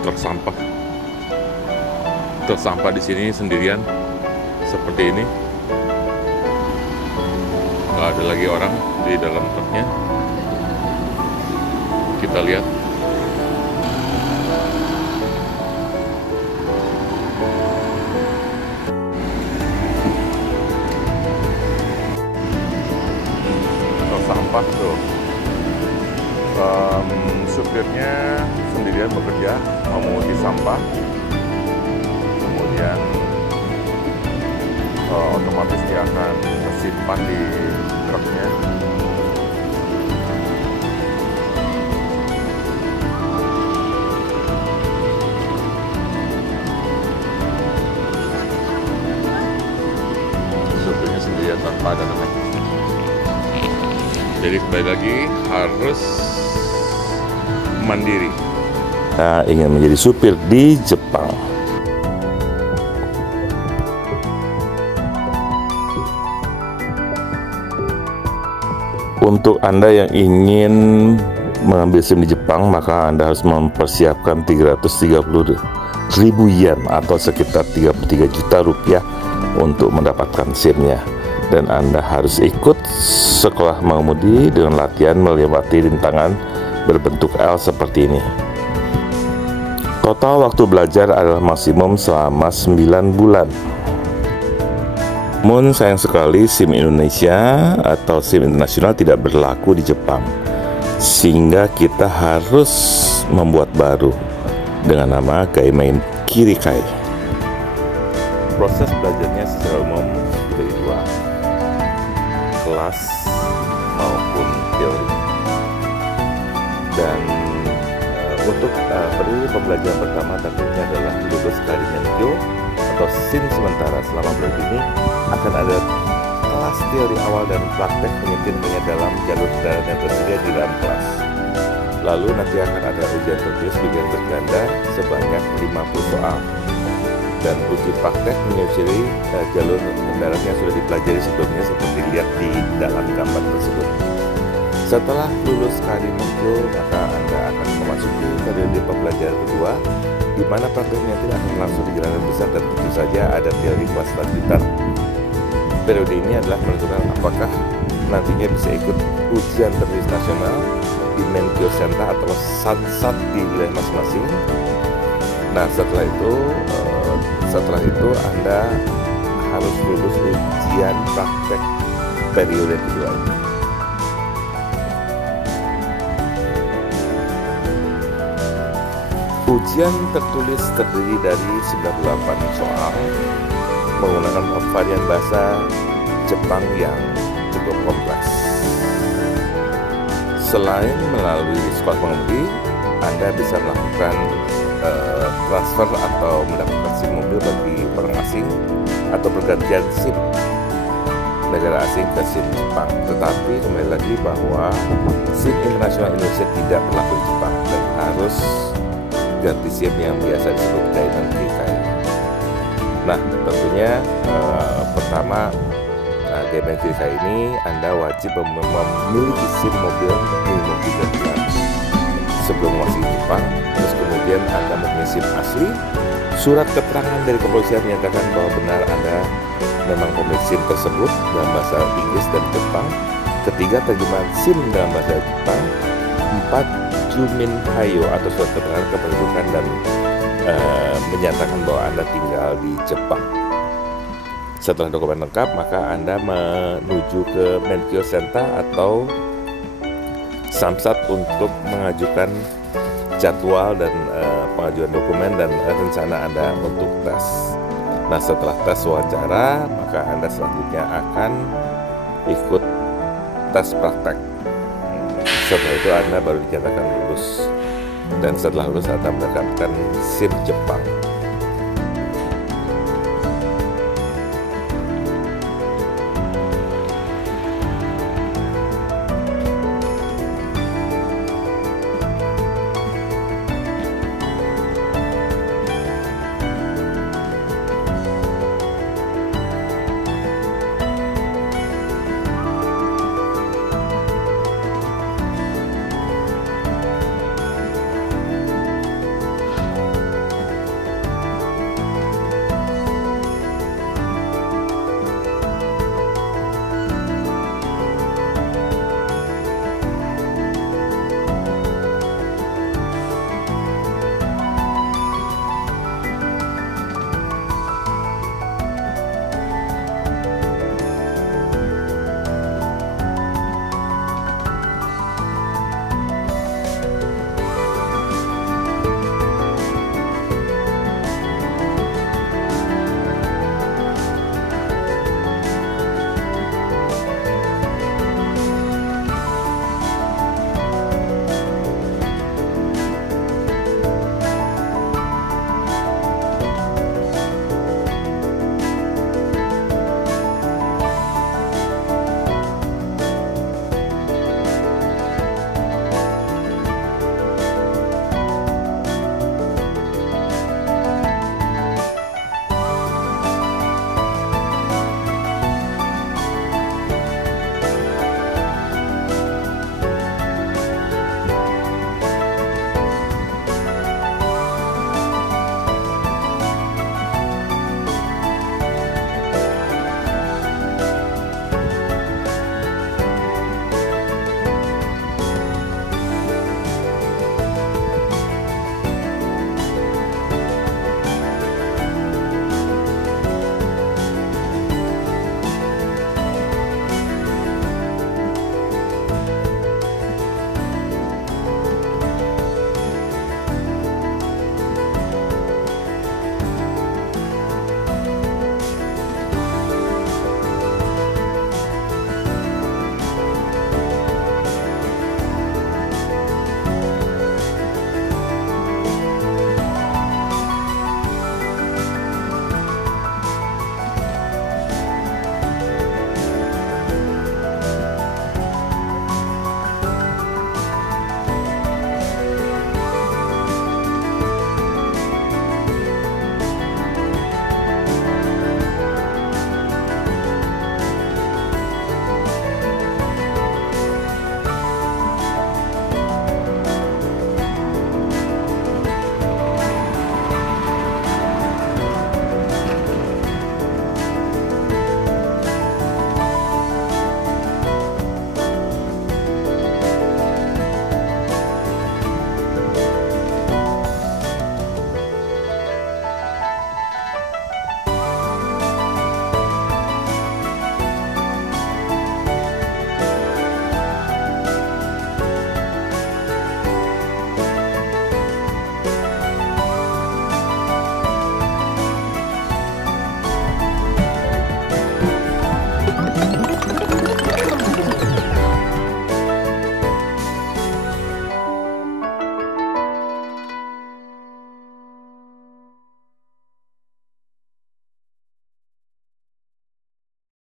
truk sampah. Truk sampah di sini sendirian seperti ini. Nggak ada lagi orang di dalam truknya. Kita lihat. Truk sampah tuh. Supirnya sendirian bekerja memunguti sampah, kemudian otomatis dia akan tersimpan di truknya. Supirnya sendirian tanpa ada teman. Jadi kembali lagi harus mandiri. Nah, ingin menjadi supir di Jepang. Untuk Anda yang ingin mengambil SIM di Jepang, maka Anda harus mempersiapkan 330.000 yen atau sekitar 33 juta rupiah untuk mendapatkan SIM-nya. Dan Anda harus ikut sekolah mengemudi dengan latihan melewati rintangan berbentuk L seperti ini. Total waktu belajar adalah maksimum selama 9 bulan. Namun sayang sekali SIM Indonesia atau SIM internasional tidak berlaku di Jepang, sehingga kita harus membuat baru dengan nama Gaimain Kirikai. Proses belajarnya secara umum dibagi dua, kelas maupun teori. Dan untuk periode pembelajaran pertama tentunya adalah lulus Karimenkyo atau SIM sementara. Selama bulan ini akan ada kelas teori awal dan praktek menyetirnya dalam jalur darat yang tersedia di dalam kelas. Lalu nanti akan ada ujian tertulis bagian berganda sebanyak 50 soal. Dan uji praktek menyusuri jalur darat yang sudah dipelajari sebelumnya seperti lihat di dalam gambar tersebut. Setelah lulus Karimenkyo, maka Anda akan memasuki periode pembelajaran kedua, di mana prakteknya tidak akan langsung di jalanan besar dan tentu saja ada teori kelas lanjutan. Periode ini adalah menentukan apakah nantinya bisa ikut ujian tertulis nasional di Menkyo Center atau Sansat di wilayah masing-masing. Nah, setelah itu Anda harus lulus ujian praktek periode kedua ini. Ujian tertulis terdiri dari 98 soal menggunakan varian bahasa Jepang yang cukup kompleks. Selain melalui sekolah pengemudi, Anda bisa melakukan transfer atau mendapatkan SIM mobil bagi orang asing atau pergantian SIM negara asing ke SIM Jepang. Tetapi kembali lagi bahwa SIM internasional Indonesia tidak berlaku di Jepang dan harus ganti SIM yang biasa disebut Gaimain Kirikai. Nah, tentunya pertama Gaimain Kirikai ini Anda wajib memiliki SIM mobil minimum 3 bulan sebelum masuk Jepang. Terus kemudian Anda mempunyai SIM asli, surat keterangan dari kepolisian menyatakan bahwa benar Anda memang pemilik SIM tersebut dalam bahasa Inggris dan Jepang. Ketiga, terjemahan SIM dalam bahasa Jepang. 4, Jumin Hayo atau surat keterangan kependudukan dan menyatakan bahwa Anda tinggal di Jepang. Setelah dokumen lengkap, maka Anda menuju ke Menkyo Center atau Samsat untuk mengajukan jadwal dan pengajuan dokumen dan rencana Anda untuk tes. Nah, setelah tes wawancara, maka Anda selanjutnya akan ikut tes praktek. Setelah itu Anda baru dinyatakan lulus. Dan setelah lulus Anda mendapatkan SIM Jepang.